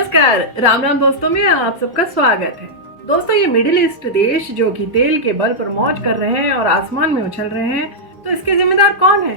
नमस्कार, राम राम दोस्तों में आप सबका स्वागत है। दोस्तों, ये मिडिल ईस्ट देश जो कि तेल के बल पर मौज कर रहे हैं और आसमान में उछल रहे हैं, तो इसके जिम्मेदार कौन है?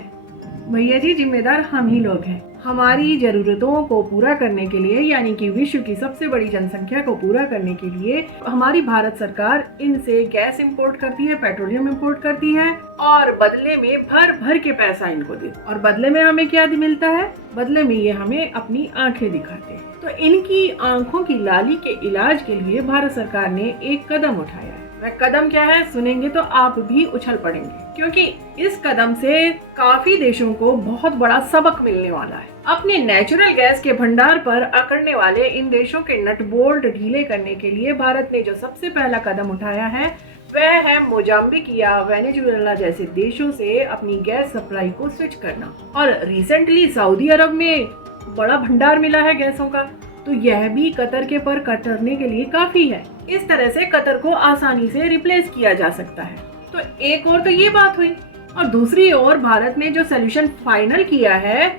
भैया जी, जिम्मेदार हम ही लोग हैं। हमारी जरूरतों को पूरा करने के लिए, यानी कि विश्व की सबसे बड़ी जनसंख्या को पूरा करने के लिए हमारी भारत सरकार इनसे गैस इंपोर्ट करती है, पेट्रोलियम इंपोर्ट करती है और बदले में भर भर के पैसा इनको देती है। और बदले में हमें क्या मिलता है? बदले में ये हमें अपनी आंखें दिखाते हैं। तो इनकी आंखों की लाली के इलाज के लिए भारत सरकार ने एक कदम उठाया है। वह कदम क्या है, सुनेंगे तो आप भी उछल पड़ेंगे, क्योंकि इस कदम से काफी देशों को बहुत बड़ा सबक मिलने वाला है। अपने नेचुरल गैस के भंडार पर अकड़ने वाले इन देशों के नट बोल्ट ढीले करने के लिए भारत ने जो सबसे पहला कदम उठाया है वह है मोजाम्बिक या वेनेजुएला जैसे देशों से अपनी गैस सप्लाई को स्विच करना। और रिसेंटली सऊदी अरब में बड़ा भंडार मिला है गैसों का, तो यह भी कतर के पर कतरने के लिए काफी है। इस तरह से कतर को आसानी से रिप्लेस किया जा सकता है। तो एक और तो ये बात हुई, और दूसरी ओर भारत ने जो सोल्यूशन फाइनल किया है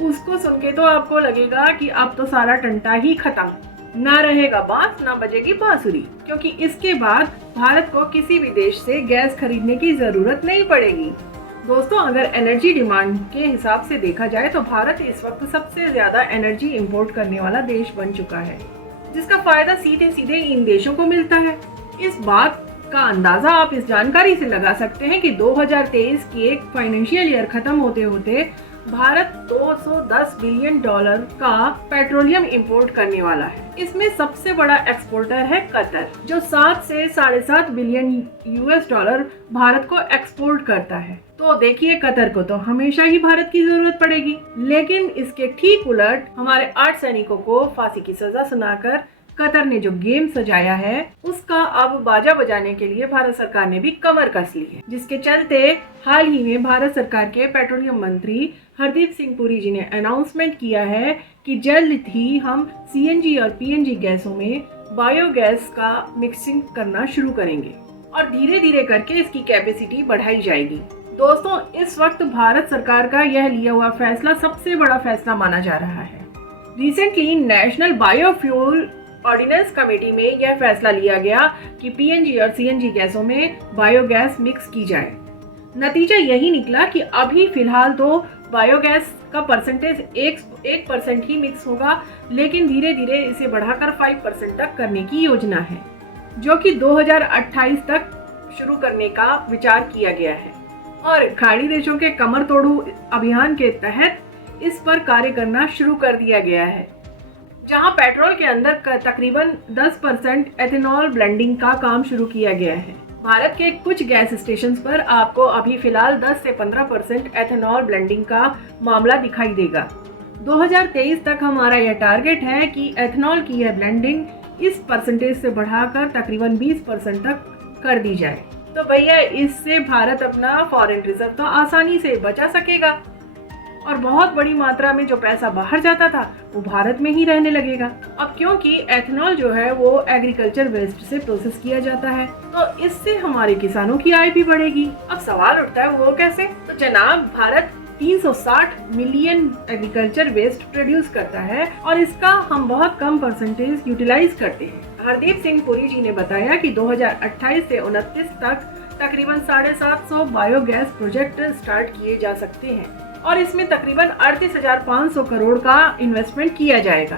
उसको सुन के तो आपको लगेगा कि अब तो सारा टंटा ही खत्म, ना रहेगा बांस ना बजेगी बांसुरी, क्योंकि इसके बाद भारत को किसी भी देश से गैस खरीदने की जरूरत नहीं पड़ेगी। दोस्तों, अगर एनर्जी डिमांड के हिसाब से देखा जाए तो भारत इस वक्त सबसे ज्यादा एनर्जी इंपोर्ट करने वाला देश बन चुका है, जिसका फायदा सीधे सीधे इन देशों को मिलता है। इस बात का अंदाजा आप इस जानकारी से लगा सकते हैं कि 2023 की एक फाइनेंशियल ईयर खत्म होते होते भारत $210 बिलियन का पेट्रोलियम इंपोर्ट करने वाला है। इसमें सबसे बड़ा एक्सपोर्टर है कतर, जो 7 से $7.5 बिलियन भारत को एक्सपोर्ट करता है। तो देखिए, कतर को तो हमेशा ही भारत की जरूरत पड़ेगी, लेकिन इसके ठीक उलट हमारे 8 सैनिकों को फांसी की सजा सुनाकर कतर ने जो गेम सजाया है उसका अब बाजा बजाने के लिए भारत सरकार ने भी कमर कस ली है, जिसके चलते हाल ही में भारत सरकार के पेट्रोलियम मंत्री हरदीप सिंह पुरी जी ने अनाउंसमेंट किया है कि जल्द ही हम सीएनजी और पीएनजी गैसों में बायोगैस का मिक्सिंग करना शुरू करेंगे और धीरे धीरे करके इसकी कैपेसिटी बढ़ाई जाएगी। दोस्तों, इस वक्त भारत सरकार का यह लिया हुआ फैसला सबसे बड़ा फैसला माना जा रहा है। Recently national biofuel ordinance committee में यह फैसला लिया गया कि पीएनजी और सीएनजी गैसों में बायोगैस मिक्स की जाए। नतीजा यही निकला कि अभी फिलहाल तो बायोगैस का परसेंटेज 1% ही मिक्स होगा, लेकिन धीरे धीरे इसे बढ़ाकर 5% तक करने की योजना है, जो कि 2028 तक शुरू करने का विचार किया गया है। और खाड़ी देशों के कमर तोड़ू अभियान के तहत इस पर कार्य करना शुरू कर दिया गया है, जहां पेट्रोल के अंदर तकरीबन 10% एथेनॉल ब्लेंडिंग का काम शुरू किया गया है। भारत के कुछ गैस स्टेशंस पर आपको अभी फिलहाल 10 से 15% एथेनॉल ब्लेंडिंग का मामला दिखाई देगा। 2023 तक हमारा यह टारगेट है कि एथेनॉल की यह ब्लेंडिंग इस परसेंटेज से बढ़ाकर तकरीबन 20% तक कर दी जाए। तो भैया, इससे भारत अपना फॉरेन रिजर्व तो आसानी से बचा सकेगा और बहुत बड़ी मात्रा में जो पैसा बाहर जाता था वो भारत में ही रहने लगेगा। अब क्योंकि एथेनॉल जो है वो एग्रीकल्चर वेस्ट से प्रोसेस किया जाता है, तो इससे हमारे किसानों की आय भी बढ़ेगी। अब सवाल उठता है वो कैसे? तो जनाब, Bharat 360 million agriculture waste produce करता है और इसका हम बहुत कम परसेंटेज यूटिलाइज करते हैं। हरदीप सिंह पुरी जी ने बताया कि 2028 से 29 तक तकरीबन 750 बायोगैस प्रोजेक्ट स्टार्ट किए जा सकते हैं और इसमें तकरीबन 38,500 करोड़ का इन्वेस्टमेंट किया जाएगा।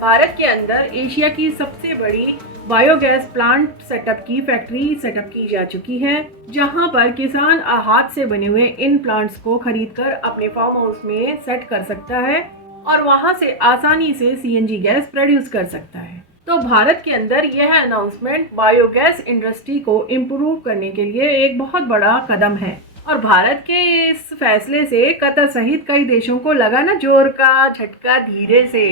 भारत के अंदर एशिया की सबसे बड़ी बायोगैस प्लांट सेटअप की फैक्ट्री सेटअप की जा चुकी है, जहां पर किसान हाथ से बने हुए इन प्लांट्स को खरीदकर अपने फार्म हाउस में सेट कर सकता है और वहां से आसानी से सीएनजी गैस प्रोड्यूस कर सकता है। तो भारत के अंदर यह अनाउंसमेंट बायोगैस इंडस्ट्री को इम्प्रूव करने के लिए एक बहुत बड़ा कदम है और भारत के इस फैसले से कतर सहित कई देशों को लगा ना जोर का झटका धीरे से,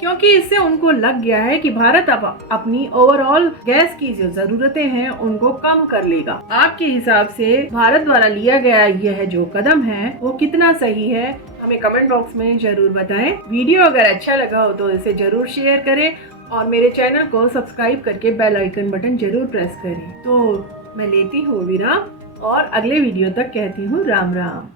क्योंकि इससे उनको लग गया है कि भारत अब अपनी ओवरऑल गैस की जो जरूरतें हैं उनको कम कर लेगा। आपके हिसाब से भारत द्वारा लिया गया यह जो कदम है वो कितना सही है, हमें कमेंट बॉक्स में जरूर बताएं। वीडियो अगर अच्छा लगा हो तो इसे जरूर शेयर करें और मेरे चैनल को सब्सक्राइब करके बेल आइकन बटन जरूर प्रेस करें। तो मैं लेती हूँ विराम और अगले वीडियो तक कहती हूँ राम राम।